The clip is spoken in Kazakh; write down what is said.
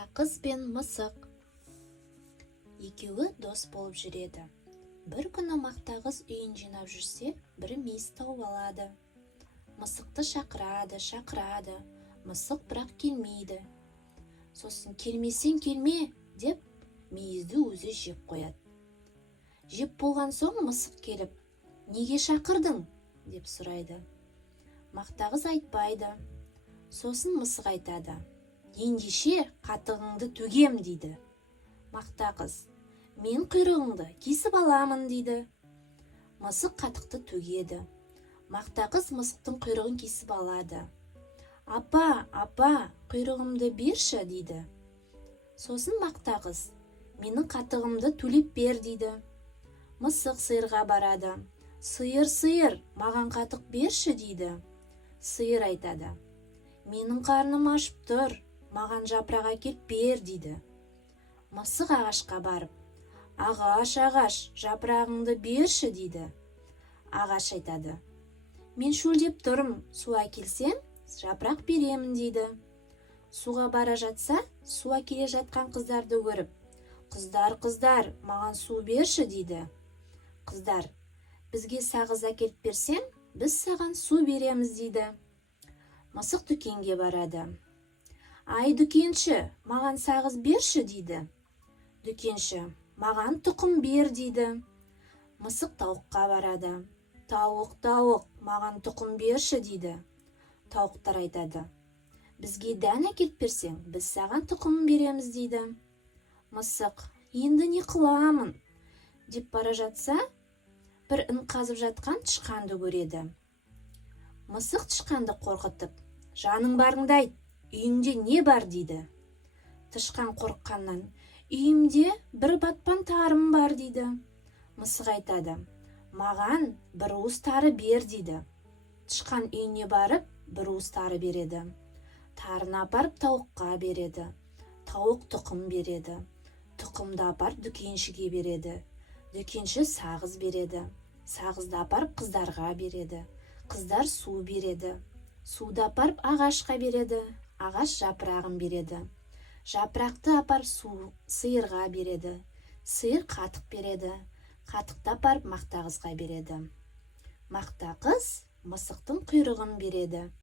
Мақта қыз бен мысық. Екеуі дос болып жүреді. Бір күні мақта қыз үйін жинап жүрсе, бір мейіз тауып алады. Мысықты шақырады. Мысық бірақ келмейді. Сосын келмесең келме деп мейізді өзі жеп қояды. Жеп болған соң мысық келіп, неге шақырдың деп сұрайды. Мақта қыз айтпайды. Сосын мысық айтады. Ендеше қатығыңды төгем дейді. Мақта қыз, мен құйрығыңды кесіп аламын дейді. Мысық қатықты төгеді. Мақта қыз мысықтың құйрығын кесіп алады. Апа, құйрығымды берші дейді. Сосын мақта қыз, менің қатығымды төлеп бер дейді. Мысық сиырға барады. Сиыр, маған қатық берші дейді. Сиыр айтады. Менің қарным ашып тұр, маған жапырақ әкеліп бер дейді. Мысық ағашқа барып, ағаш, жапырағыңды берші дейді. Ағаш айтады. Мен шөлдеп тұрым, су әкелсем, жапырақ беремін дейді. Суға бара жатса, су әкеле жатқан қыздарды көріп, Қыздар, маған су берші дейді. Қыздар, бізге сағыз әкеліп берсең, біз саған су береміз дейді. Мысық дүкенге барады. Ай дүкенші, маған сағыз берші дейді. Дүкенші, маған тұқым бер дейді. Мысық тауыққа барады. Тауық, маған тұқым берші дейді. Тауықтар айтады. Бізге дән әкеліп берсең, біз саған тұқым береміз дейді. Мысық, енді не қыламын деп бара жатса, бір ін қазып жатқан тышқанды көреді. Мысық тышқанды қорқытып, жаның барыңды айт, үйіңде не бар дейді. Тышқан қорыққаннан, үйімде бір батпан тарым бар дейді. Мысық айтады, маған бір уыс тары бер дейді. Тышқан үйіне барып, бір уыс тары береді. Тарыны апарып тауыққа береді. Тауық тұқым береді. Тұқымды апарып дүкеншіге береді. Дүкенші сағыз береді. Сағызды апарып қыздарға береді. Қыздар су береді. Суды апарып ағашқа береді. Ағаш жапырағын береді. Жапырақты апарып сиырға береді. Сиыр қатық береді. Қатықты апарып мақта қызға береді. Мақта қыз мысықтың құйрығын береді.